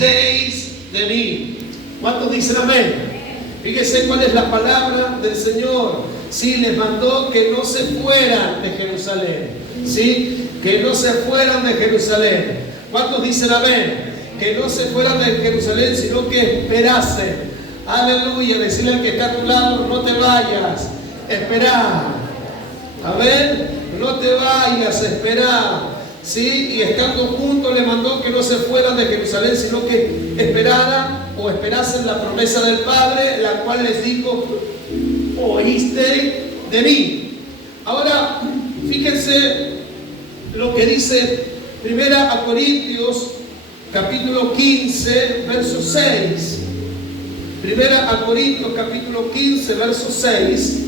oísteis de mí. ¿Cuántos dicen amén? Fíjense cuál es la palabra del Señor. Sí, les mandó que no se fueran de Jerusalén. Sí, que no se fueran de Jerusalén. ¿Cuántos dicen amén? Que no se fueran de Jerusalén, sino que esperasen. Aleluya. Decirle al que está a tu lado, no te vayas, esperá. Amén. No te vayas, esperá. ¿Sí? Y estando juntos le mandó que no se fueran de Jerusalén, sino que esperaran o esperasen la promesa del Padre, la cual les dijo: oíste de mí. Ahora, fíjense lo que dice 1 Corintios capítulo 15, verso 6. 1 Corintios capítulo 15, verso 6.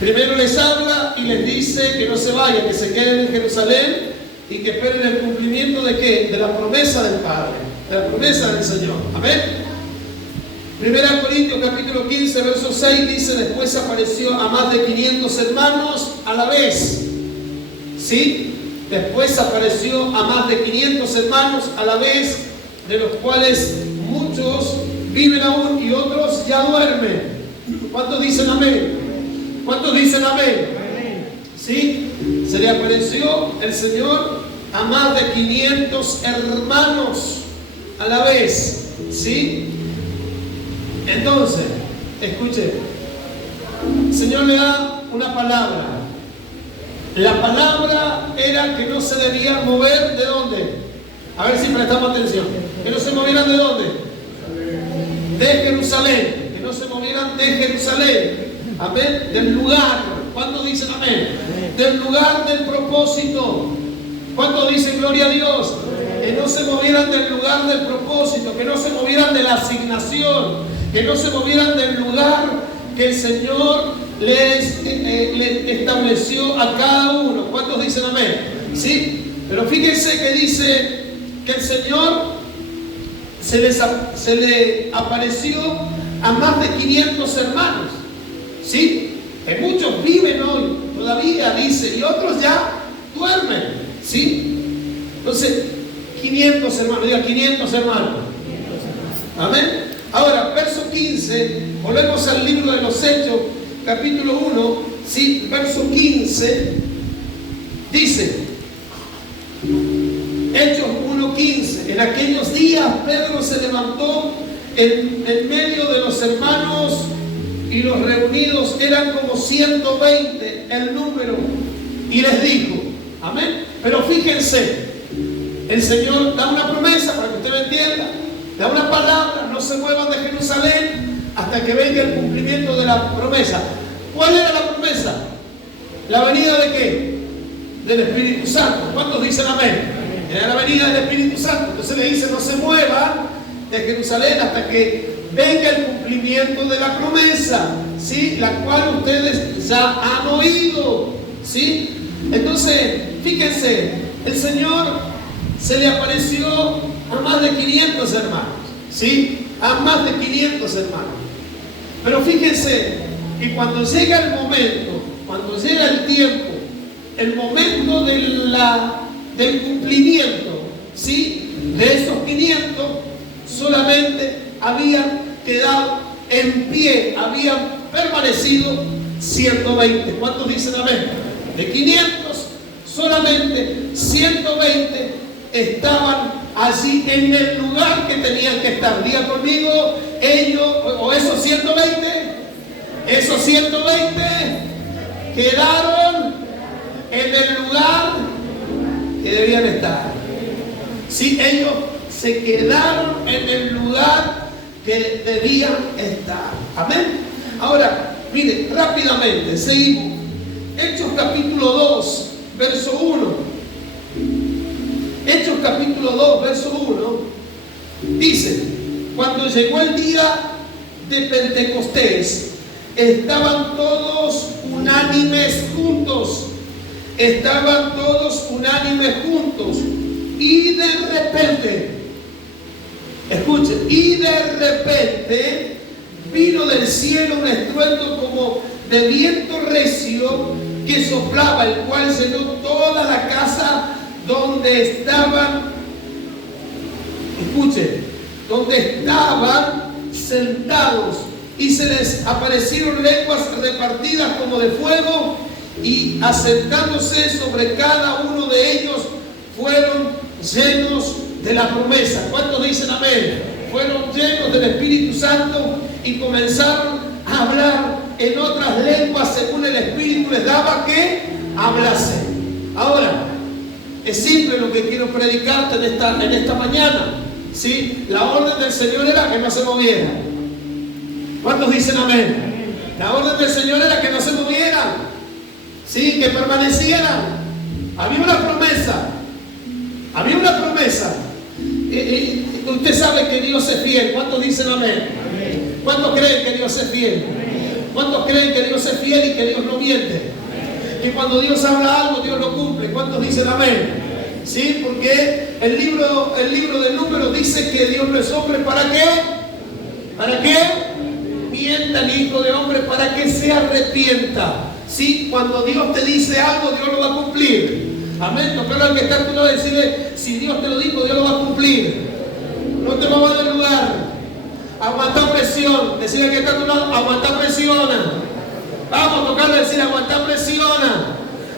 Primero les habla y les dice que no se vayan, que se queden en Jerusalén y que esperen el cumplimiento ¿de qué? De la promesa del Padre, de la promesa del Señor. Amén. 1 Corintios capítulo 15, verso 6 dice: después apareció a más de 500 hermanos a la vez. ¿Sí? Después apareció a más de 500 hermanos a la vez, de los cuales muchos viven aún y otros ya duermen. ¿Cuántos dicen amén? ¿Cuántos dicen amén? ¿Sí? Se le apareció el Señor a más de 500 hermanos a la vez. ¿Sí? Entonces, escuche, el Señor le da una palabra. La palabra era que no se debían mover ¿de dónde? A ver si prestamos atención. Que no se movieran ¿de dónde? De Jerusalén. Que no se movieran de Jerusalén. Amén. Del lugar. ¿Cuántos dicen amén? Del lugar del propósito. ¿Cuántos dicen gloria a Dios? Que no se movieran del lugar del propósito. Que no se movieran de la asignación. Que no se movieran del lugar que el Señor les estableció a cada uno. ¿Cuántos dicen amén? ¿Sí? Pero fíjense que dice que el Señor se le apareció a más de 500 hermanos. ¿Sí? Que muchos viven hoy todavía, dice, y otros ya duermen. ¿Sí? Entonces, 500 hermanos, diga 500 hermanos. Amén. Ahora, verso 15, volvemos al libro de los Hechos, capítulo 1, ¿sí? Verso 15, dice, Hechos 1:15, en aquellos días Pedro se levantó en medio de los hermanos y los reunidos eran como 120 el número, y les dijo, amén. Pero fíjense, el Señor da una promesa para que usted me entienda, da una palabra: no se muevan de Jerusalén hasta que venga el cumplimiento de la promesa. ¿Cuál era la promesa? ¿La venida de qué? Del Espíritu Santo. ¿Cuántos dicen amén? Era la venida del Espíritu Santo. Entonces le dice: no se muevan de Jerusalén hasta que venga el cumplimiento de la promesa, ¿sí? La cual ustedes ya han oído, ¿sí? Entonces, fíjense, el Señor se le apareció a más de 500 hermanos, ¿sí? A más de 500 hermanos. Pero fíjense que cuando llega el momento, cuando llega el tiempo, el momento del cumplimiento, ¿sí? De esos 500, solamente habían quedado en pie, habían permanecido 120. ¿Cuántos dicen amén? De 500, solamente 120 estaban allí en el lugar que tenían que estar. Diga conmigo, ellos, o esos 120 quedaron en el lugar que debían estar. Sí, ellos se quedaron en el lugar que debían estar. Amén. Ahora, mire, rápidamente, seguimos. Hechos capítulo 2, verso 1. Hechos capítulo 2, verso 1, dice: cuando llegó el día de Pentecostés, estaban todos unánimes juntos. Estaban todos unánimes juntos. Y de repente, escuchen, y de repente vino del cielo un estruendo como de viento recio que soplaba, el cual llenó toda la casa donde estaban escuchen, donde estaban sentados, y se les aparecieron lenguas repartidas como de fuego, y asentándose sobre cada uno de ellos fueron llenos de la promesa. ¿Cuántos dicen amén? Fueron llenos del Espíritu Santo y comenzaron a hablar en otras lenguas según el Espíritu les daba que hablasen. Ahora, es simple lo que quiero predicarte en esta mañana, ¿sí? La orden del Señor era que no se moviera. ¿Cuántos dicen amén? La orden del Señor era que no se movieran, ¿sí? Que permanecieran. Había una promesa. Había una promesa. Usted sabe que Dios es fiel. ¿Cuántos dicen amén? ¿Cuántos creen que Dios es fiel? ¿Cuántos creen que Dios es fiel y que Dios no miente? Y cuando Dios habla algo, Dios lo cumple. ¿Cuántos dicen amén? ¿Sí? Porque el libro de Números dice que Dios no es hombre. ¿Para qué? ¿Para qué? Mienta el Hijo de Hombre para que se arrepienta. ¿Sí? Cuando Dios te dice algo, Dios lo va a cumplir. Amén. Tocarlo al que está a tu lado y decirle, si Dios te lo dijo, Dios lo va a cumplir. No te vamos a desnudar. Aguantar presión. Decirle al que está a tu lado, aguantar presión. Vamos a tocarle y decir, aguantar presión.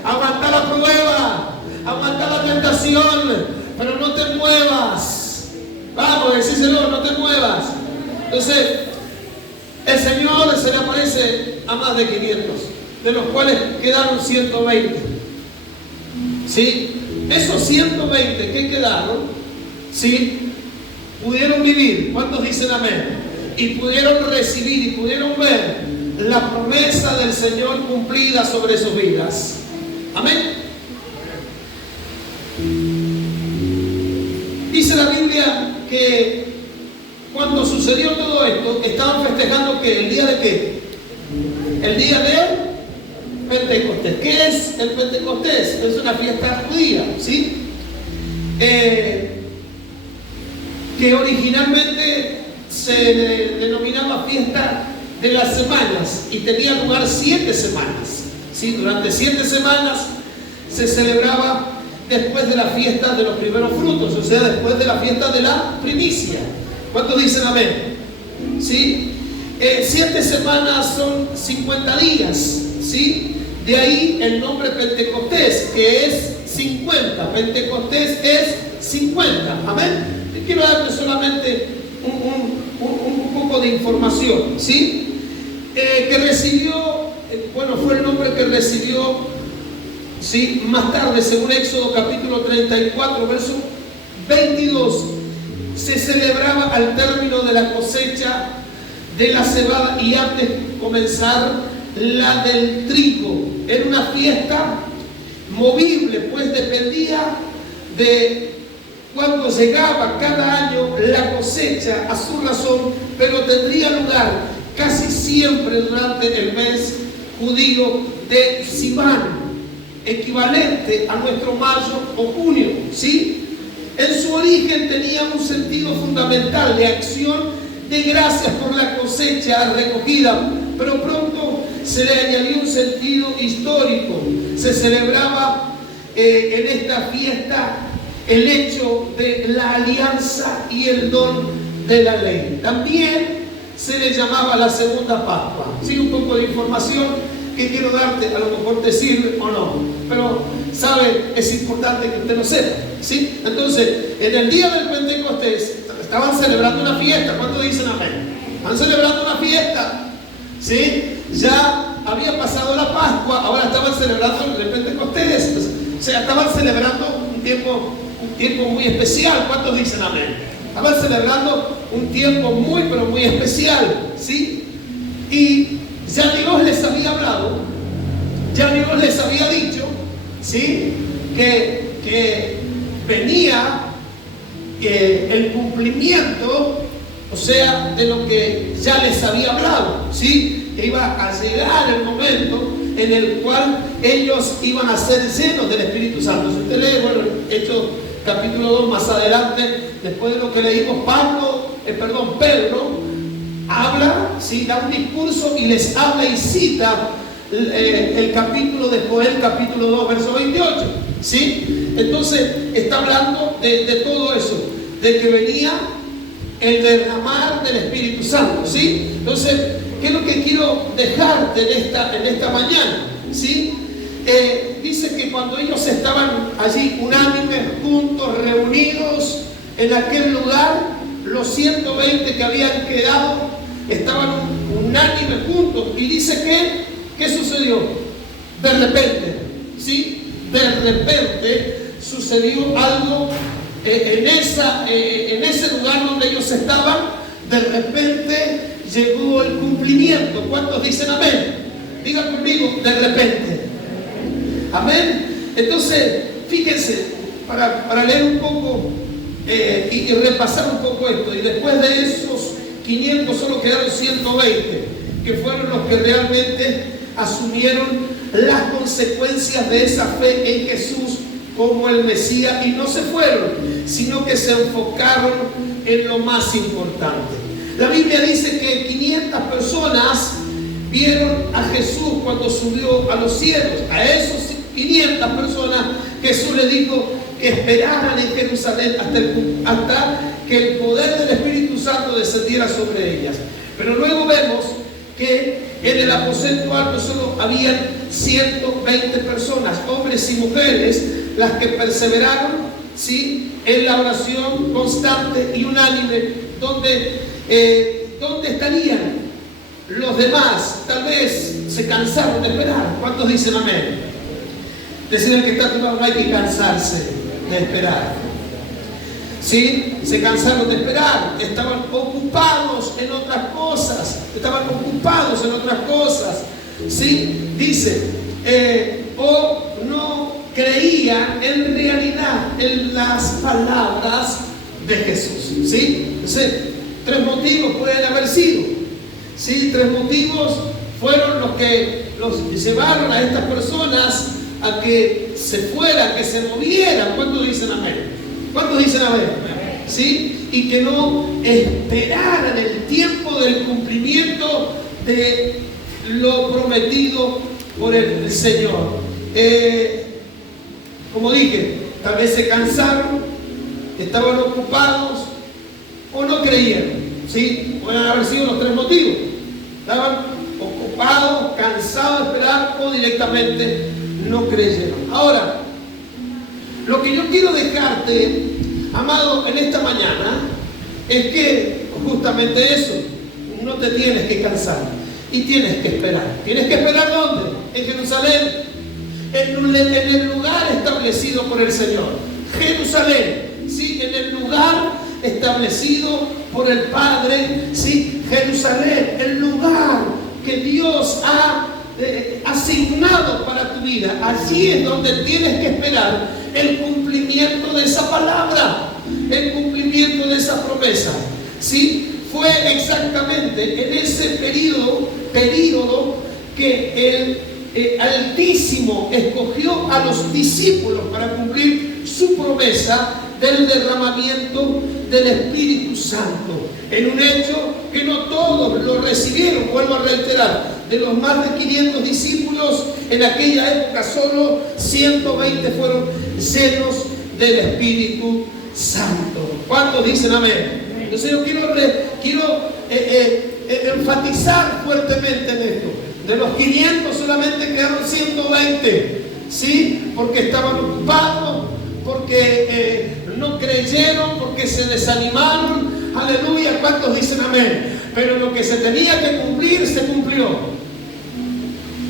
Aguantar la prueba. Aguantar la tentación. Pero no te muevas. Vamos, decíselo, no te muevas. Entonces, el Señor se le aparece a más de 500, de los cuales quedaron 120. ¿Sí? Esos 120 que quedaron, ¿sí? Pudieron vivir. ¿Cuántos dicen amén? Y pudieron recibir y pudieron ver la promesa del Señor cumplida sobre sus vidas. Amén. Dice la Biblia que cuando sucedió todo esto, estaban festejando que el día de qué? El día de Pentecostés. ¿Qué es el Pentecostés? Es una fiesta judía, ¿sí? Que originalmente se denominaba fiesta de las semanas y tenía lugar 7 semanas, ¿sí? Durante 7 semanas se celebraba después de la fiesta de los primeros frutos, o sea, después de la fiesta de la primicia. ¿Cuántos dicen amén? ¿Sí? 7 semanas son 50 días, ¿sí? De ahí el nombre Pentecostés, que es 50. Pentecostés es 50. Amén. Quiero darte solamente un poco de información, ¿sí? Que recibió, bueno, fue el nombre que recibió, ¿sí? Más tarde, según Éxodo capítulo 34, verso 22, se celebraba al término de la cosecha de la cebada y antes de comenzar la del trigo. Era una fiesta movible, pues dependía de cuando llegaba cada año la cosecha a su razón, pero tendría lugar casi siempre durante el mes judío de Sivan, equivalente a nuestro mayo o junio, ¿sí? En su origen tenía un sentido fundamental de acción de gracias por la cosecha recogida, pero pronto se le añadió un sentido histórico. Se celebraba en esta fiesta el hecho de la alianza y el don de la ley. También se le llamaba la segunda Pascua. Sí, un poco de información que quiero darte, a lo mejor te sirve o no, pero sabe, es importante que usted lo sepa, ¿sí? Entonces, en el día del Pentecostés estaban celebrando una fiesta. ¿Cuántos dicen amén? Están celebrando una fiesta, ¿sí? Ya había pasado la Pascua, ahora estaban celebrando el Pentecostés. O sea, estaban celebrando un tiempo muy especial. ¿Cuántos dicen amén? Estaban celebrando un tiempo muy, pero muy especial, ¿sí? Y ya Dios les había hablado, ya Dios les había dicho, ¿sí? Que venía el cumplimiento, o sea, de lo que ya les había hablado, ¿sí? Que iba a llegar el momento en el cual ellos iban a ser llenos del Espíritu Santo. Si usted lee, bueno, Hechos capítulo 2 más adelante, después de lo que leímos, Pedro habla, ¿sí? Da un discurso y les habla y cita el capítulo de Joel, capítulo 2, verso 28, ¿sí? Entonces está hablando de todo eso. de que venía el derramar del Espíritu Santo, ¿sí? Entonces, ¿qué es lo que quiero dejarte en esta mañana? ¿Sí? Dice que cuando ellos estaban allí unánimes, juntos, reunidos en aquel lugar, los 120 que habían quedado estaban unánimes juntos. Y dice que, ¿qué sucedió? De repente, ¿sí? De repente sucedió algo en ese lugar donde ellos estaban. De repente llegó el cumplimiento. ¿Cuántos dicen amén? Diga conmigo, de repente. Amén. Entonces, fíjense, para leer un poco y repasar un poco esto. Y después de esos 500 solo quedaron 120, que fueron los que realmente asumieron las consecuencias de esa fe en Jesús como el Mesías, y no se fueron, sino que se enfocaron en lo más importante. La Biblia dice que 500 personas vieron a Jesús cuando subió a los cielos. A esos 500 personas Jesús les dijo que esperaran en Jerusalén hasta que el poder del Espíritu Santo descendiera sobre ellas. Pero luego vemos que en el aposento alto solo habían 120 personas, hombres y mujeres, las que perseveraron, ¿sí?, en la oración constante y unánime. ¿Dónde estarían los demás? Tal vez se cansaron de esperar. ¿Cuántos dicen amén? Decir al que está a tu lado, no hay que cansarse de esperar. ¿Sí? Se cansaron de esperar, estaban ocupados en otras cosas, ¿sí? Dice, o no creían en realidad en las palabras de Jesús, ¿sí? Entonces, 3 motivos pueden haber sido, ¿sí? 3 motivos fueron los que los llevaron a estas personas a que se fueran, que se movieran. ¿Cuántos dicen amén? ¿Cuántos dicen amén? ¿Sí? Y que no esperaran el tiempo del cumplimiento de lo prometido por el Señor. Como dije, tal vez se cansaron, estaban ocupados o no creyeron, ¿sí? Pueden haber sido los 3 motivos. Estaban ocupados, cansados de esperar, o directamente no creyeron. Ahora, lo que yo quiero dejarte, amado, en esta mañana, es que justamente eso, no te tienes que cansar y tienes que esperar. ¿Tienes que esperar dónde? En Jerusalén, en el lugar establecido por el Señor. Jerusalén, ¿sí? En el lugar establecido por el Padre, ¿sí? Jerusalén, el lugar que Dios ha asignado para tu vida. Allí es donde tienes que esperar el cumplimiento de esa palabra, el cumplimiento de esa promesa, ¿sí? Fue exactamente en ese periodo que el Altísimo escogió a los discípulos para cumplir su promesa del derramamiento del Espíritu Santo, en un hecho que no todos lo recibieron. Vuelvo a reiterar, de los más de 500 discípulos en aquella época, solo 120 fueron llenos del Espíritu Santo. ¿Cuántos dicen amén? Entonces yo quiero enfatizar fuertemente en esto. De los 500 solamente quedaron 120, ¿sí? Porque estaban ocupados, porque no creyeron, porque se desanimaron. Aleluya. ¿Cuántos dicen amén? Pero lo que se tenía que cumplir, se cumplió.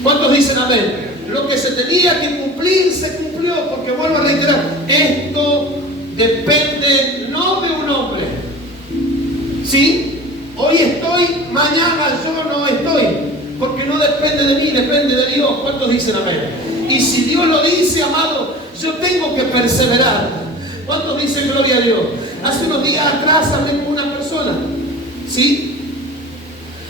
¿Cuántos dicen amén? Lo que se tenía que cumplir, se cumplió. Porque vuelvo a reiterar, esto depende no de un hombre, ¿sí? Hoy estoy, mañana yo no estoy, porque no depende de mí, depende de Dios. ¿Cuántos dicen amén? Y si Dios lo dice, amado, yo tengo que perseverar. ¿Cuántos dicen gloria a Dios? Hace unos días atrás hablé con una persona, ¿sí?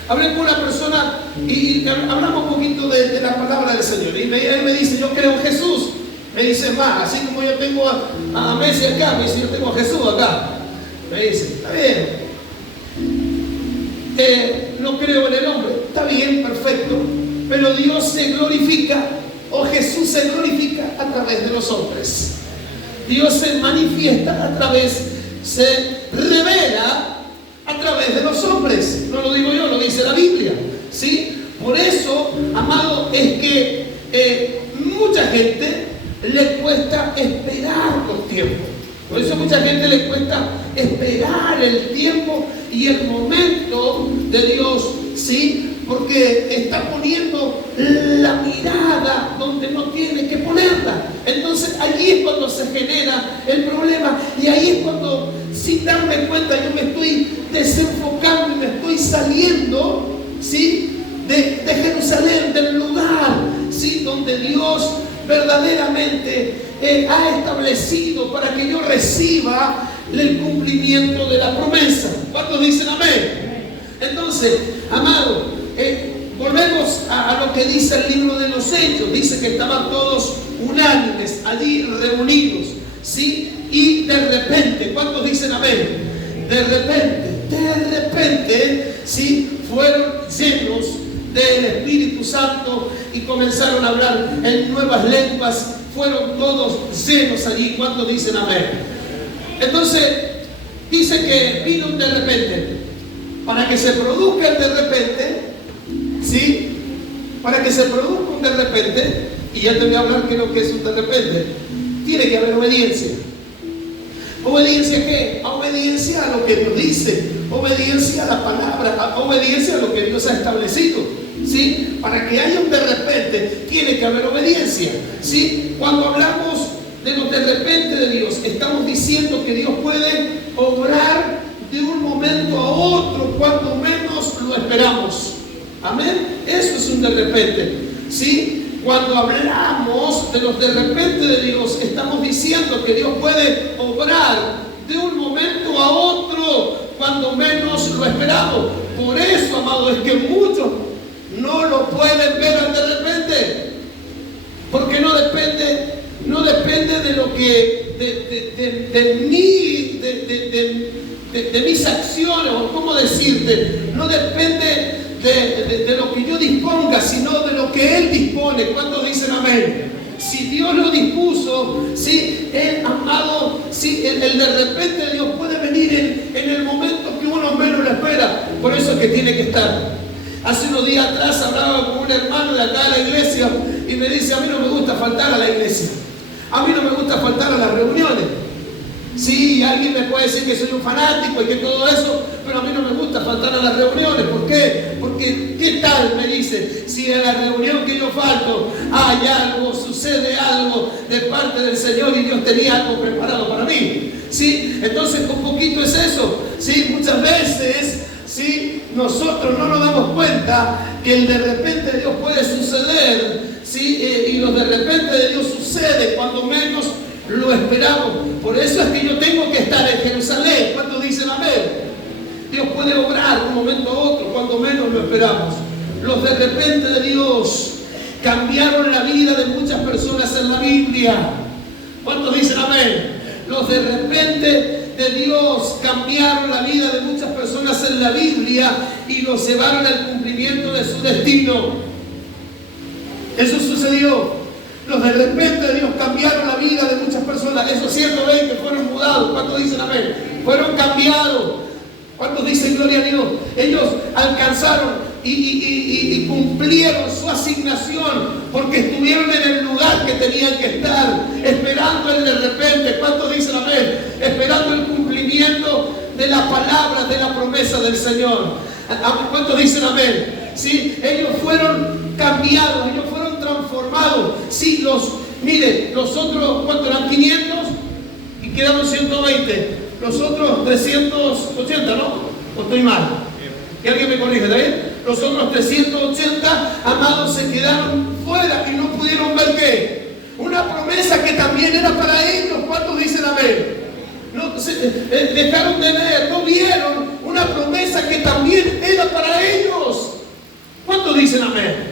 Hablé con una persona y hablamos un poquito de la palabra del Señor. Y él me dice, yo creo en Jesús. Me dice, más, así como yo tengo a Messi acá, me dice, yo tengo a Jesús acá. Me dice, está bien. No creo en el hombre. Está bien, perfecto. Pero Dios se glorifica, o Jesús se glorifica a través de los hombres. Dios se manifiesta a través se revela a través de los hombres. No lo digo yo, lo dice la Biblia, ¿sí? Por eso, amado, es que mucha gente le cuesta esperar los tiempos. Por eso mucha gente le cuesta esperar el tiempo y el momento de Dios, ¿sí? Porque está poniendo la mirada donde no tiene que ponerla. Entonces allí es cuando se genera el problema, y ahí es cuando, sin darme cuenta, yo me estoy desenfocando y me estoy saliendo, ¿sí? de Jerusalén, del lugar, ¿sí? donde Dios verdaderamente ha establecido para que yo reciba el cumplimiento de la promesa. ¿Cuántos dicen amén? Entonces, amado, volvemos a lo que dice el libro de los Hechos. Dice que estaban todos unánimes allí reunidos, ¿sí? Y de repente, ¿cuántos dicen amén? De repente, ¿sí? Fueron llenos del Espíritu Santo y comenzaron a hablar en nuevas lenguas. Fueron todos llenos allí. ¿Cuántos dicen amén? Entonces, dice que vino un de repente. Para que se produzca el de repente, ¿sí? Para que se produzca un de repente, y ya te voy a hablar qué es lo que es un de repente, tiene que haber obediencia. ¿Obediencia a qué? Obediencia a lo que Dios dice, obediencia a la palabra, obediencia a lo que Dios ha establecido, ¿sí? Para que haya un de repente, tiene que haber obediencia, ¿sí? Cuando hablamos de los de repente de Dios, estamos diciendo que Dios puede obrar de un momento a otro, cuando menos lo esperamos. Amén. Eso es un de repente, ¿sí? Cuando hablamos de los de repente de Dios, estamos diciendo que Dios puede obrar de un momento a otro, cuando menos lo esperamos. Por eso, amado, es que muchos no lo pueden ver al de repente, porque no depende de lo que de mis acciones, o cómo decirte, no depende de lo que yo disponga, sino de lo que Él dispone. ¿Cuántos dicen amén? Si Dios lo dispuso, ¿sí? El amado, ¿sí? El de repente Dios puede venir en el momento que uno menos lo espera. Por eso es que tiene que estar. Hace unos días atrás hablaba con un hermano de acá de la iglesia y me dice: a mí no me gusta faltar a la iglesia, a mí no me gusta faltar a las reuniones. Sí, alguien me puede decir que soy un fanático y que todo eso, pero a mí no me gusta faltar a las reuniones. ¿Por qué? Porque, ¿qué tal? Me dice, si en la reunión que yo falto hay algo, sucede algo de parte del Señor y Dios tenía algo preparado para mí. ¿Sí? Entonces, con poquito es eso. ¿Sí? Muchas veces, ¿sí? Nosotros no nos damos cuenta que el de repente de Dios puede suceder, ¿sí? Y los de repente de Dios sucede cuando menos lo esperamos. Por eso es que yo tengo que estar en Jerusalén. ¿Cuántos dicen amén? Dios puede obrar de un momento a otro, cuando menos lo esperamos. Los de repente de Dios cambiaron la vida de muchas personas en la Biblia. ¿Cuántos dicen amén? Los de repente de Dios cambiaron la vida de muchas personas en la Biblia y los llevaron al cumplimiento de su destino. Eso sucedió. Los de repente de Dios cambiaron la vida de muchas personas. Esos 120 fueron mudados. ¿Cuántos dicen amén? Fueron cambiados. ¿Cuántos dicen gloria a Dios? Ellos alcanzaron y cumplieron su asignación porque estuvieron en el lugar que tenían que estar, esperando el de repente. ¿Cuántos dicen amén? Esperando el cumplimiento de la palabra, de la promesa del Señor. ¿Cuántos dicen amén? Sí, ellos fueron cambiados, ellos fueron transformados. Sí, mire, los otros, ¿cuántos eran? 500 y quedaron 120. Los otros 380, ¿no? ¿O estoy mal? Que alguien me corrige, ¿está bien? Los otros 380, amados, se quedaron fuera y no pudieron ver ¿qué? Una promesa que también era para ellos. ¿Cuántos dicen amén? No, dejaron de ver, no vieron una promesa que también era para ellos. ¿Cuántos dicen amén?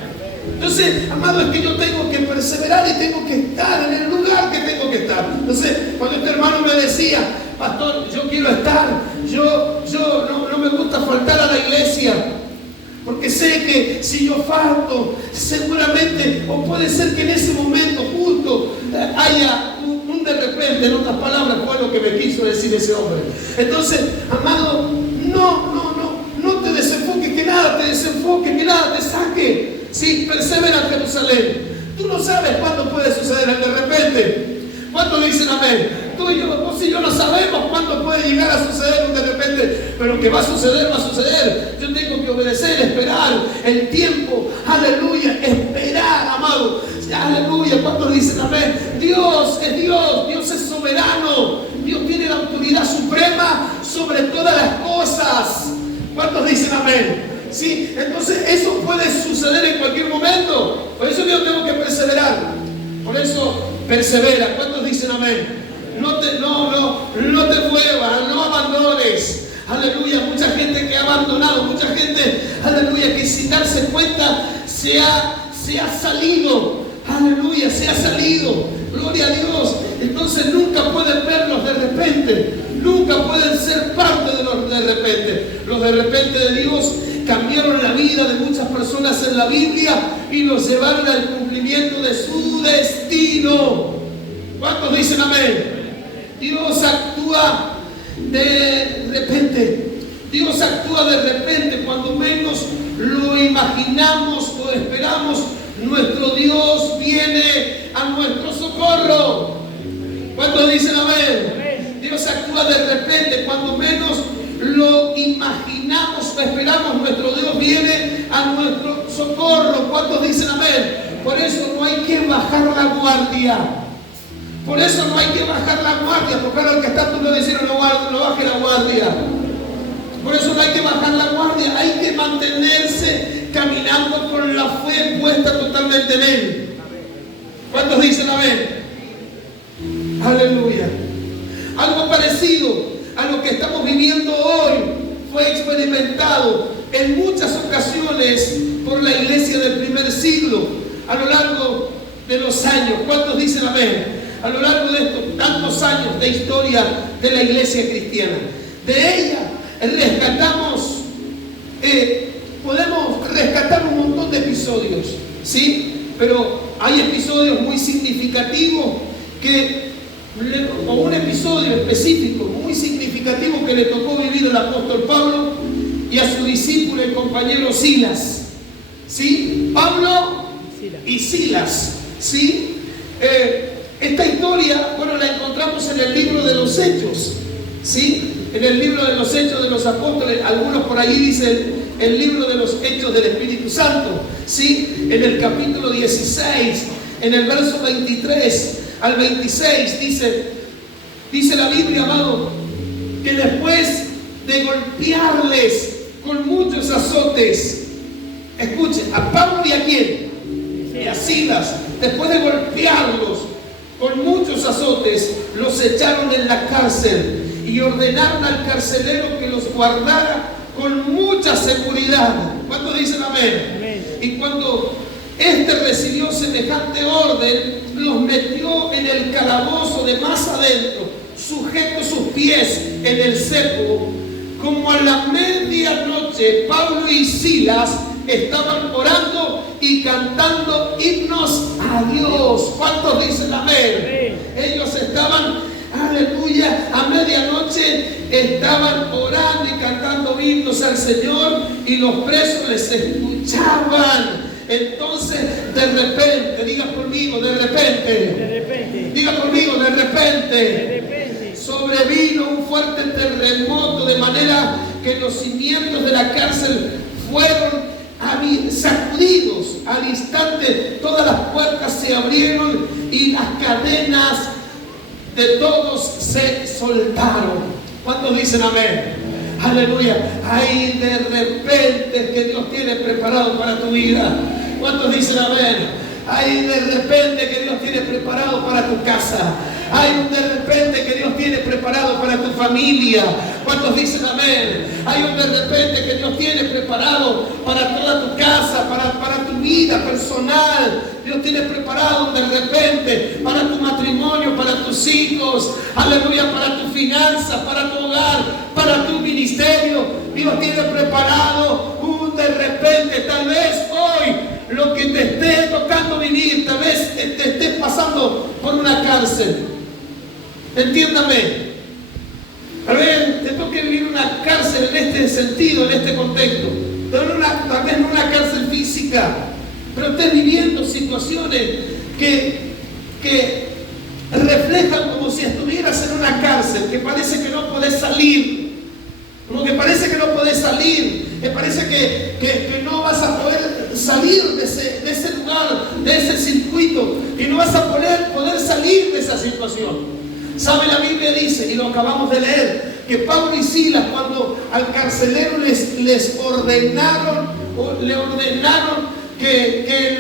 Entonces, amado, es que yo tengo que perseverar y tengo que estar en el lugar que tengo que estar. Entonces, cuando este hermano me decía: pastor, yo quiero estar, yo no me gusta faltar a la iglesia, porque sé que si yo falto, seguramente, o puede ser que en ese momento justo haya un de repente, en otras palabras, fue lo que me quiso decir ese hombre. Entonces, amado, no te desenfoques, que nada te desenfoque, que nada te saque. Sí, persevera en Jerusalén. Tú no sabes cuándo puede suceder el de repente. ¿Cuántos dicen amén? Tú y yo, vos y yo no sabemos cuándo puede llegar a suceder un de repente, pero que va a suceder, va a suceder. Yo tengo que obedecer, esperar el tiempo. Aleluya, esperar, amado. Aleluya, ¿cuántos dicen amén? Dios es Dios, Dios es soberano. Dios tiene la autoridad suprema sobre todas las cosas. ¿Cuántos dicen amén? Sí, entonces eso puede suceder en cualquier momento. Por eso yo tengo que perseverar. Por eso persevera. ¿Cuántos dicen amén? No te muevas, no abandones. Aleluya, mucha gente que ha abandonado, mucha gente, aleluya, que sin darse cuenta se ha salido. Aleluya, se ha salido. Gloria a Dios. Entonces nunca pueden verlos de repente. Nunca pueden ser parte de los de repente. Los de repente de Dios cambiaron la vida de muchas personas en la Biblia y los llevaron al cumplimiento de su destino. ¿Cuántos dicen amén? Dios actúa de repente. Dios actúa de repente cuando menos lo imaginamos o esperamos. Nuestro Dios viene a nuestro socorro. ¿Cuántos dicen amén? Dios actúa de repente cuando menos lo imaginamos o esperamos. Nuestro Dios viene a nuestro socorro. ¿Cuántos dicen amén? Por eso no hay que bajar la guardia. Por eso no hay que bajar la guardia. Tocar al que está a tu lado y decir no baje la guardia. Por eso no hay que bajar la guardia. Hay que mantenerse caminando con la fe puesta totalmente en Él. ¿Cuántos dicen amén? Aleluya. Algo parecido a lo que estamos viviendo hoy fue experimentado en muchas ocasiones por la iglesia del primer siglo a lo largo de los años. ¿Cuántos dicen amén? A lo largo de estos tantos años de historia de la iglesia cristiana. De ella rescatamos, podemos rescatar un montón de episodios, ¿sí? Pero hay episodios muy significativos o un episodio específico muy significativo que le tocó vivir al apóstol Pablo y a su discípulo y compañero Silas. ¿Sí? Pablo y Silas. ¿Sí? Esta historia, bueno, la encontramos en el libro de los Hechos. ¿Sí? En el libro de los Hechos de los Apóstoles. Algunos por ahí dicen el libro de los Hechos del Espíritu Santo. ¿Sí? En el capítulo 16, en el verso 23 al 26, dice la Biblia, amado, que después de golpearles con muchos azotes, escuchen, a Pablo y a quién, y a Silas, después de golpearlos con muchos azotes, los echaron en la cárcel y ordenaron al carcelero que los guardara con mucha seguridad. ¿Cuántos dicen amén? Amén. Y cuando éste recibió semejante orden, los metió en el calabozo de más adentro, sujetos sus pies en el cepo. Como a la medianoche, Pablo y Silas estaban orando y cantando himnos a Dios. ¿Cuántos dicen amén? Ellos estaban, aleluya, a medianoche estaban orando y cantando himnos al Señor y los presos les escuchaban. Entonces, de repente, diga conmigo, de repente, diga conmigo, de repente, sobrevino un fuerte terremoto, de manera que los cimientos de la cárcel fueron sacudidos. Al instante, todas las puertas se abrieron y las cadenas de todos se soltaron. ¿Cuántos dicen amén? Aleluya. Hay de repente que Dios tiene preparado para tu vida. ¿Cuántos dicen amén? Hay de repente que Dios tiene preparado para tu casa. Hay un de repente que Dios tiene preparado para tu familia. ¿Cuántos dicen amén? Hay un de repente que Dios tiene preparado para toda tu casa, para tu vida personal. Dios tiene preparado un de repente para tu matrimonio, para tus hijos. Aleluya, para tu finanza, para tu hogar, para tu ministerio. Dios tiene preparado un de repente. Tal vez hoy lo que te esté tocando vivir, tal vez te estés pasando por una cárcel. Entiéndame. A ver, te toca vivir una cárcel en este sentido, en este contexto. Tal vez no una cárcel física, pero estés viviendo situaciones que reflejan como si estuvieras en una cárcel, que parece que no podés salir. Como que parece que no podés salir, que parece que no vas a poder salir de ese lugar, de ese circuito, que no vas a poder salir de esa situación. ¿Sabe? La Biblia dice, y lo acabamos de leer, que Pablo y Silas, cuando al carcelero le ordenaron que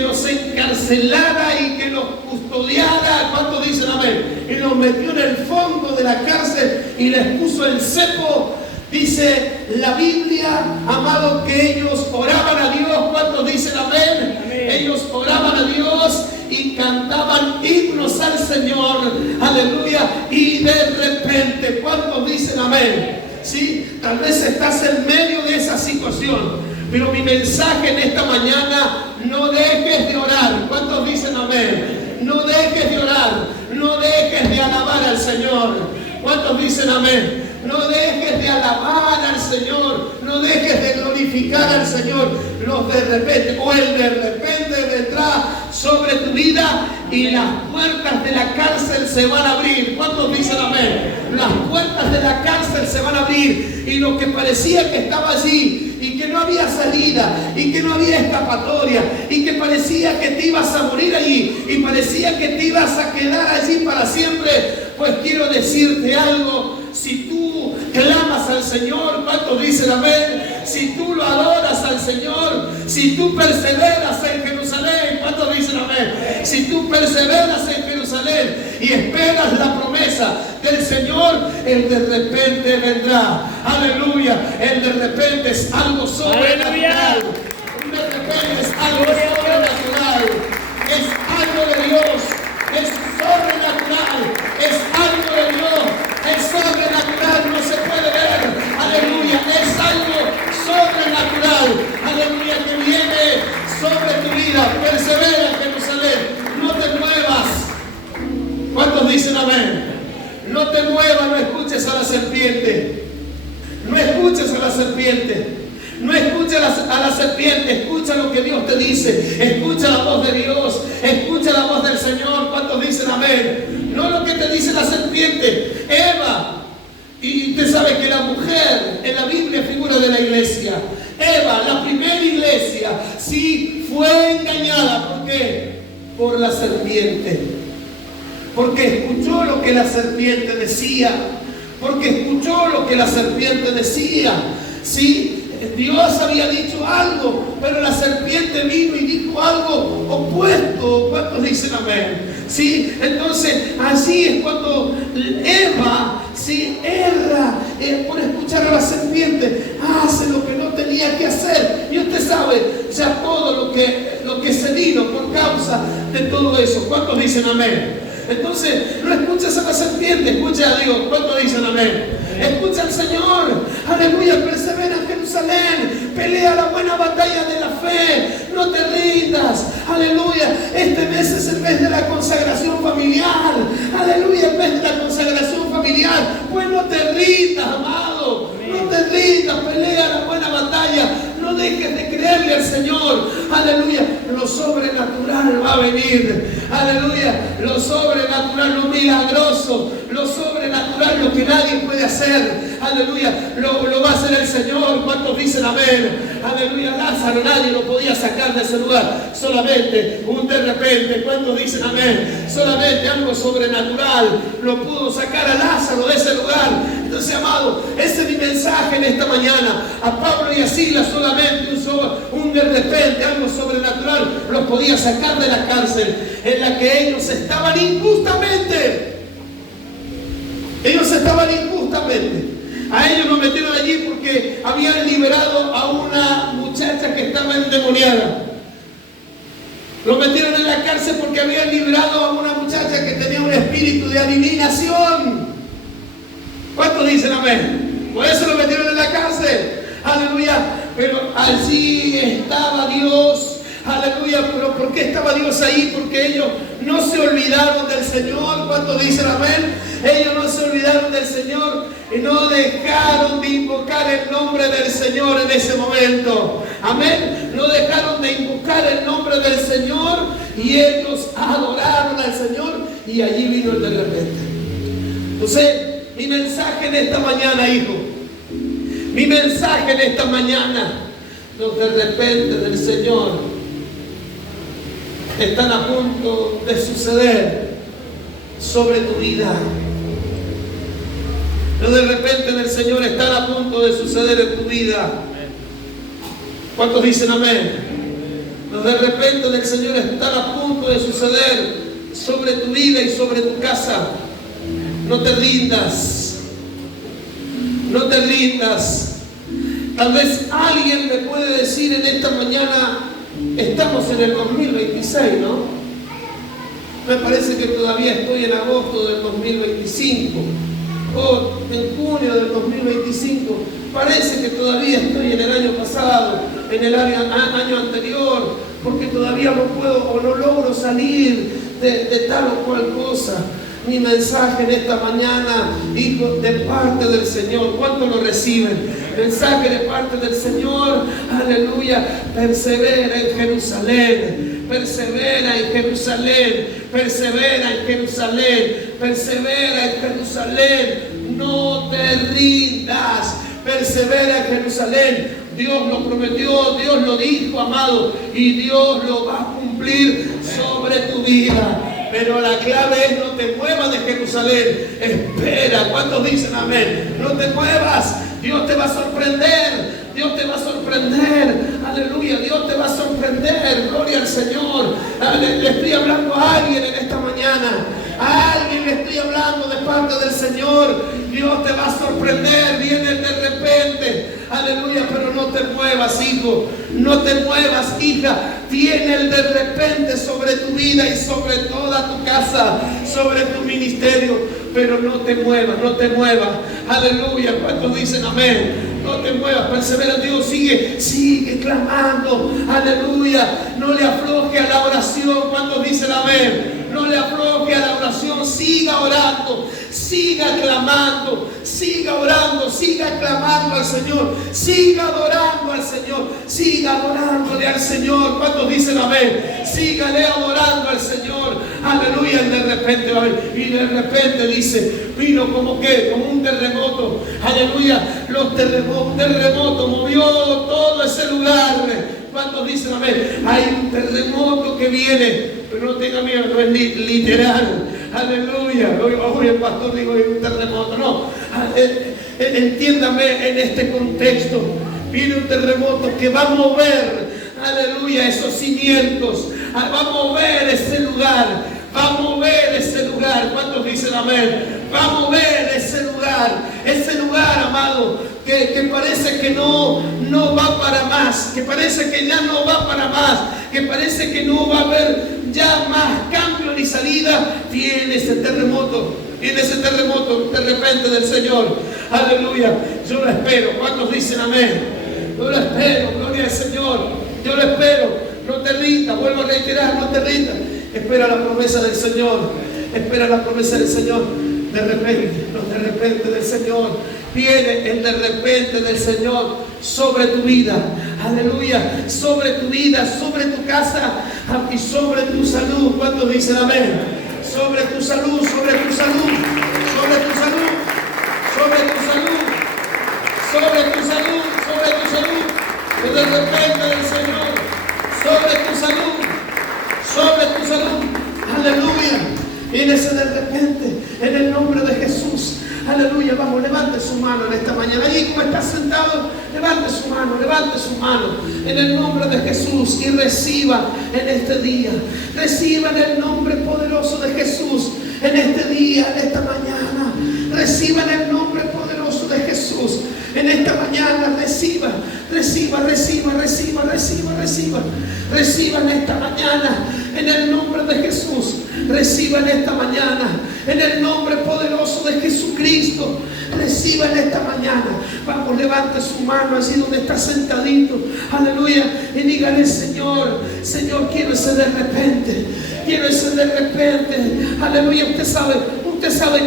los encarcelara y que los custodiara. ¿Cuántos dicen amén? Y los metió en el fondo de la cárcel y les puso el cepo. Dice la Biblia, amado, que ellos oraban a Dios. ¿Cuántos dicen amén? Amén. Ellos oraban a Dios y cantaban himnos al Señor. Aleluya. Y de repente, ¿cuántos dicen amén? Sí, tal vez estás en medio de esa situación, pero mi mensaje en esta mañana: no dejes de orar. ¿Cuántos dicen amén? No dejes de orar, no dejes de alabar al Señor. ¿Cuántos dicen amén? No dejes de alabar al Señor, no dejes de glorificar al Señor. Los de repente, o el de repente vendrá sobre tu vida y las puertas de la cárcel se van a abrir. ¿Cuántos dicen amén? Las puertas de la cárcel se van a abrir y lo que parecía que estaba allí y que no había salida y que no había escapatoria y que parecía que te ibas a morir allí y parecía que te ibas a quedar allí para siempre, pues quiero decirte algo: si tú clamas al Señor, ¿cuántos dicen amén? Si tú lo adoras al Señor, si tú perseveras en Jerusalén, ¿cuántos dicen amén? Si tú perseveras en Jerusalén y esperas la promesa del Señor, el de repente vendrá. Aleluya. El de repente es algo sobrenatural. El de repente es algo sobrenatural. Es algo de Dios. Es sobrenatural. Es algo de Dios. Es sobrenatural. No se puede ver. Aleluya. Es algo sobrenatural. Aleluya. Que viene sobre tu vida. Persevera en Jerusalén. No te muevas. ¿Cuántos dicen amén? No te muevas, no escuches a la serpiente. No escuches a la serpiente. No escuches a la serpiente. Escucha lo que Dios te dice. Escucha la voz de Dios. Escucha la voz del Señor. ¿Cuántos dicen amén? No lo que te dice la serpiente. Eva. Y usted sabe que la mujer en la Biblia figura de la iglesia. Eva, la primera iglesia, sí fue engañada. ¿Por qué? Por la serpiente. Porque escuchó lo que la serpiente decía. Porque escuchó lo que la serpiente decía. Sí, Dios había dicho algo, pero la serpiente vino y dijo algo opuesto. ¿Cuántos dicen amén? Sí, entonces así es cuando Eva, sí, erra por escuchar a la serpiente, hace lo que no tenía que hacer. Y usted sabe ya todo lo que se vino por causa de todo eso. ¿Cuántos dicen amén? Entonces, no escuches a la serpiente, escucha a Dios. ¿Cuántos dicen amén? Escucha al Señor. Aleluya, persevera en Jerusalén. Pelea la buena batalla de la fe. No te rindas. Aleluya. Este mes es el mes de la consagración familiar. Aleluya, el mes de la consagración familiar. Pues no te rindas, amado. No te rindas. Pelea la buena batalla. No dejes de creerle al Señor. Aleluya. Lo sobrenatural va a venir. Aleluya. Lo sobrenatural, lo milagroso, lo sobrenatural, lo que nadie puede hacer. Aleluya. Lo va a hacer el Señor. ¿Cuántos dicen amén? Aleluya. Lázaro nadie lo podía sacar de ese lugar. Solamente un de repente. ¿Cuántos dicen amén? Solamente algo sobrenatural lo pudo sacar a Lázaro de ese lugar. Entonces, amado, ese es mi mensaje en esta mañana. A Pablo y a Silas solamente un de repente, algo sobrenatural los podía sacar de la cárcel en la que ellos estaban injustamente. Ellos estaban injustamente. A ellos los metieron allí porque habían liberado a una muchacha que estaba endemoniada. Los metieron en la cárcel porque habían liberado a una muchacha que tenía un espíritu de adivinación. ¿Cuántos dicen amén? Por eso lo metieron en la cárcel. Aleluya. Pero allí estaba Dios. Aleluya, pero ¿por qué estaba Dios ahí? Porque ellos no se olvidaron del Señor. ¿Cuántos dicen amén? Ellos no se olvidaron del Señor y no dejaron de invocar el nombre del Señor en ese momento. Amén. No dejaron de invocar el nombre del Señor y ellos adoraron al Señor y allí vino el de repente. Entonces, mi mensaje en esta mañana, hijo, mi mensaje en esta mañana, los de repente del Señor están a punto de suceder sobre tu vida. Los de repente del Señor están a punto de suceder en tu vida. ¿Cuántos dicen amén? Los de repente del Señor están a punto de suceder sobre tu vida y sobre tu casa. No te rindas. No te rindas. Tal vez alguien me puede decir en esta mañana, estamos en el 2026, ¿no? Me parece que todavía estoy en agosto del 2025 o en junio del 2025. Parece que todavía estoy en el año pasado, en el año anterior, porque todavía no puedo o no logro salir de tal o cual cosa. Mi mensaje en esta mañana, hijo, de parte del Señor. ¿Cuántos lo reciben? Mensaje de parte del Señor. Aleluya. Persevera en Jerusalén. Persevera en Jerusalén. Persevera en Jerusalén. Persevera en Jerusalén. No te rindas. Persevera en Jerusalén. Dios lo prometió, Dios lo dijo, amado, y Dios lo va a cumplir sobre tu vida. Pero la clave es no te muevas de Jerusalén. Espera. ¿Cuántos dicen amén? No te muevas. Dios te va a sorprender. Dios te va a sorprender. Aleluya. Dios te va a sorprender. Gloria al Señor. Le estoy hablando a alguien en esta mañana. A alguien le estoy hablando de parte del Señor. Dios te va a sorprender. Viene de repente. Aleluya. Pero no te muevas, hijo. No te muevas, hija. Viene el de repente sobre tu vida y sobre toda tu casa, sobre tu ministerio. Pero no te muevas, no te muevas. Aleluya. ¿Cuántos dicen amén? No te muevas, persevera en Dios, sigue clamando. Aleluya. No le afloje a la oración. ¿Cuántos dicen amén? No le afloje a la oración. Siga orando, siga clamando, siga orando, siga clamando al Señor, siga adorando al Señor, siga adorándole al Señor. ¿Cuántos dicen amén? Sígale adorando al Señor. Aleluya. Y de repente va a ver. Y de repente dice, vino como que, como un terremoto. Aleluya. Los terremoto movió todo ese lugar. ¿Cuántos dicen amén? Hay un terremoto que viene, pero no tenga miedo, no es literal. Aleluya. Hoy el pastor dijo un terremoto. No, entiéndame en este contexto. Viene un terremoto que va a mover, aleluya, esos cimientos. Va a mover ese lugar. Va a mover ese lugar. ¿Cuántos dicen amén? Va a mover ese lugar, amado, que parece que no va para más, que parece que ya no va para más, que parece que no va a haber ya más cambio ni salida. Viene ese terremoto de repente del Señor. Aleluya. Yo lo espero. ¿Cuántos dicen amén? Yo lo espero. Gloria al Señor. Yo lo espero. No te rindas. Vuelvo a reiterar, no te rindas. Espera la promesa del Señor. Espera la promesa del Señor. De repente, los de repente del Señor. Viene el de repente del Señor sobre tu vida. Aleluya. Sobre tu vida, sobre tu casa y sobre tu salud. ¿Cuántos dicen amén? Sobre tu salud, sobre tu salud, sobre tu salud, sobre tu salud, sobre tu salud, sobre tu salud. El de repente del Señor sobre tu salud, sobre tu salud. Aleluya. En ese de repente, en el nombre de Jesús. Aleluya. Vamos, levante su mano en esta mañana. Allí como está sentado, levante su mano en el nombre de Jesús y reciba en este día. Reciba en el nombre poderoso de Jesús en este día, en esta mañana. Reciba en el nombre poderoso de Jesús en esta mañana. Reciba en esta mañana en el nombre de Jesús. Reciba en esta mañana En el nombre poderoso de Jesucristo, reciba en esta mañana. Vamos, levante su mano así donde está sentadito. Aleluya. Y dígale: Señor, Señor, quiero ese de repente. Quiero ese de repente. Aleluya. Usted sabe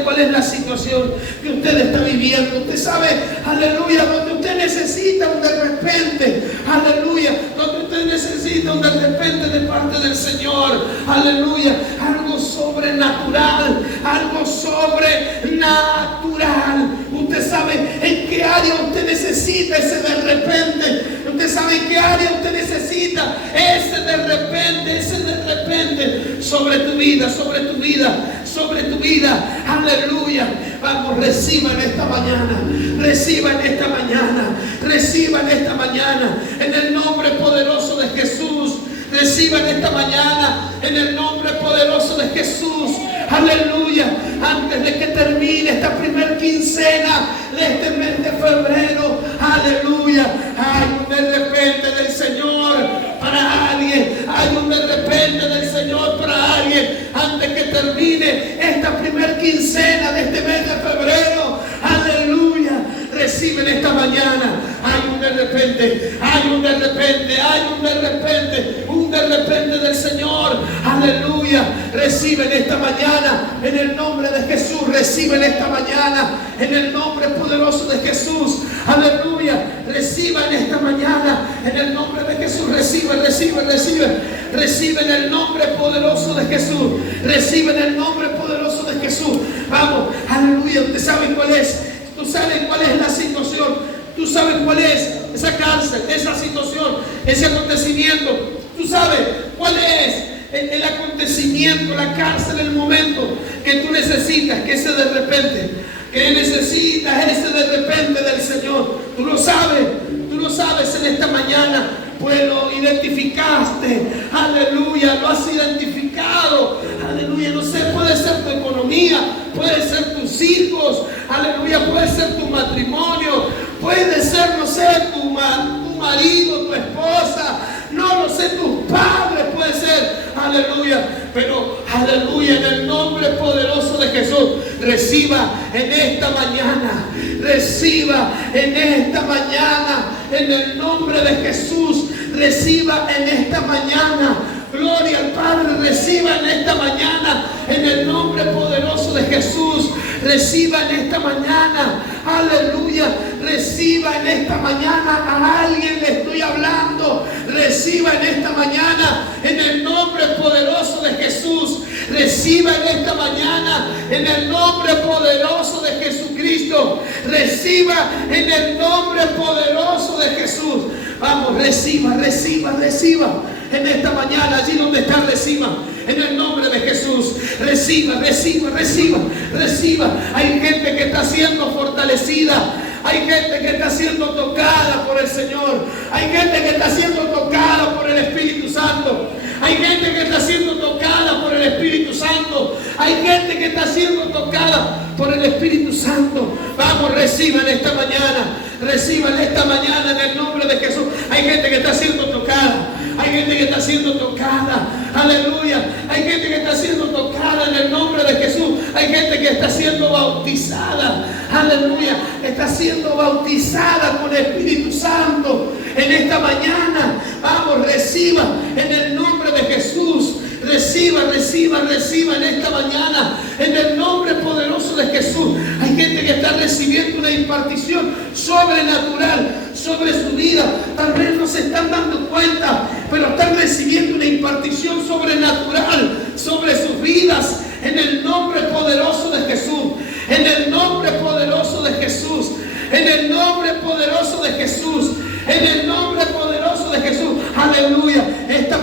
cuál es la situación que usted está viviendo. Usted sabe, aleluya, donde usted necesita un de repente. Aleluya. Donde usted necesita un de repente de parte del Señor. Aleluya. Algo sobrenatural. Algo sobrenatural. Usted sabe en qué área usted necesita ese de repente. Usted sabe en qué área usted necesita ese de repente. Ese de repente sobre tu vida, sobre tu vida, sobre tu vida. Aleluya. Vamos, reciba en esta mañana. Reciba en esta mañana. Reciba en esta mañana. En el nombre poderoso de Jesús. Reciba en esta mañana. En el nombre poderoso de Jesús. Aleluya. Antes de que termine esta primer quincena de este mes de febrero. Aleluya. Hay un de repente del Señor para alguien. Hay un de repente del Señor para alguien. Antes que termine esta primer quincena de este mes de febrero. Aleluya. Recibe en esta mañana. Hay un de repente. Hay un de repente. Hay un de repente. Un de repente del Señor. Aleluya. Recibe en esta mañana. En el nombre de Jesús. Recibe en esta mañana. En el nombre poderoso de Jesús. Aleluya. Reciba en esta mañana. En el nombre de Jesús. Recibe, recibe, recibe. Recibe en el nombre poderoso de Jesús. Recibe en el nombre poderoso de Jesús. Vamos. Aleluya. Usted sabe cuál es. Tú sabes cuál es la situación. Tú sabes cuál es esa cárcel, esa situación, ese acontecimiento. Tú sabes cuál es el acontecimiento, la cárcel, el momento que tú necesitas, que ese de repente, que necesitas ese de repente del Señor. Tú lo sabes en esta mañana. Pues lo identificaste. Aleluya, lo has identificado. Aleluya, no sé, puede ser tu economía, puede ser tus hijos. Aleluya, puede ser tu matrimonio, puede ser, no sé, tu marido, tu esposa, no lo sé, tus padres, puede ser. Aleluya, pero aleluya, en el nombre poderoso de Jesús, reciba en esta mañana. Reciba en esta mañana. En el nombre de Jesús, reciba en esta mañana. Gloria al Padre, reciba en esta mañana. En el nombre poderoso de Jesús, reciba en esta mañana. Aleluya, reciba en esta mañana. A alguien le estoy hablando. Reciba en esta mañana. En el nombre poderoso de Jesús, reciba en esta mañana. En el nombre poderoso de Jesucristo, reciba en el nombre poderoso de Jesús. Vamos, reciba, reciba, reciba. En esta mañana, allí donde está, reciba. En el nombre de Jesús, reciba, reciba, reciba, reciba. Hay gente que está siendo fortalecida. Hay gente que está siendo tocada por el Señor. Hay gente que está siendo tocada por el Espíritu Santo. Hay gente que está siendo tocada por el Espíritu Santo. Hay gente que está siendo tocada por el Espíritu Santo. Vamos, reciba en esta mañana. Reciba en esta mañana en el nombre de Jesús. Hay gente que está siendo tocada. Hay gente que está siendo tocada. Aleluya. Hay gente que está siendo tocada en el nombre de Jesús. Hay gente que está siendo bautizada. Aleluya. Está siendo bautizada con el Espíritu Santo en esta mañana. Vamos, reciba en el nombre de Jesús. Reciba, reciba, reciba en esta mañana. En el nombre poderoso de Jesús. Hay gente que está recibiendo una impartición sobrenatural sobre su vida. Tal vez no se están dando cuenta, pero están recibiendo una impartición sobrenatural sobre sus vidas. En el nombre poderoso de Jesús. En el nombre poderoso de Jesús. En el nombre poderoso de Jesús. En el nombre poderoso de Jesús. Aleluya. Esta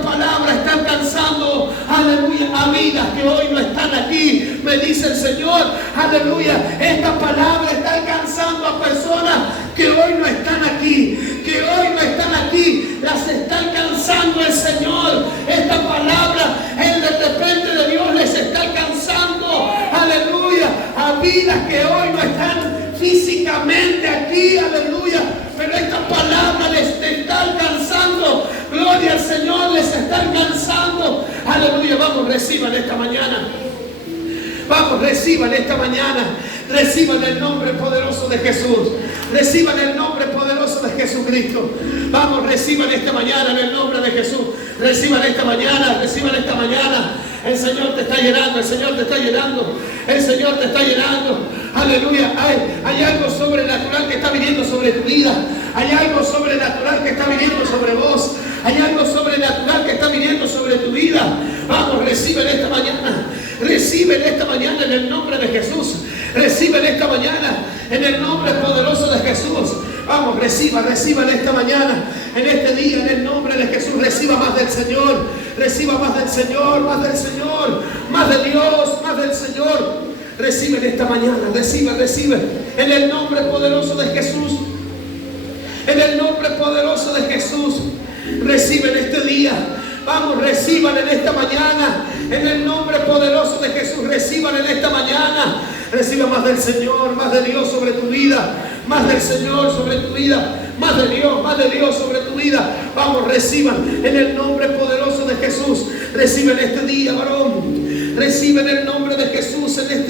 palabra está alcanzando, aleluya, a vidas que hoy no están aquí. Me dice el Señor, aleluya. Esta palabra está alcanzando a personas que hoy no están aquí. Que hoy no están aquí. Las está alcanzando el Señor. Esta palabra, el de repente de Dios les está alcanzando, aleluya, a vidas que hoy no están físicamente aquí, aleluya, pero esta palabra les está alcanzando. Gloria al Señor, les está alcanzando. Aleluya, vamos, reciban esta mañana. Vamos, reciban esta mañana. Reciban el nombre poderoso de Jesús. Reciban el nombre poderoso de Jesucristo. Vamos, reciban esta mañana en el nombre de Jesús. Reciban esta mañana, reciban esta mañana. El Señor te está llenando, el Señor te está llenando, el Señor te está llenando. Aleluya. Hay algo sobrenatural que está viniendo sobre tu vida. Hay algo sobrenatural que está viniendo sobre vos. Hay algo sobrenatural que está viniendo sobre tu vida. Vamos, reciben esta mañana. Reciben esta mañana en el nombre de Jesús. Reciben esta mañana en el nombre poderoso de Jesús. Vamos, reciban esta mañana, en este día, en el nombre de Jesús. Reciba más del Señor, reciba más del Señor, más del Señor, más de Dios, más del Señor. Reciben esta mañana, reciben, en el nombre poderoso de Jesús. En el nombre poderoso de Jesús, reciben este día. Vamos, reciban en esta mañana, en el nombre poderoso de Jesús. Reciban en esta mañana. Reciba más del Señor, más de Dios sobre tu vida, más del Señor sobre tu vida, más de Dios sobre tu vida. Vamos, reciban en el nombre poderoso de Jesús. Reciben este día, varón. Reciben el nombre de Jesús en este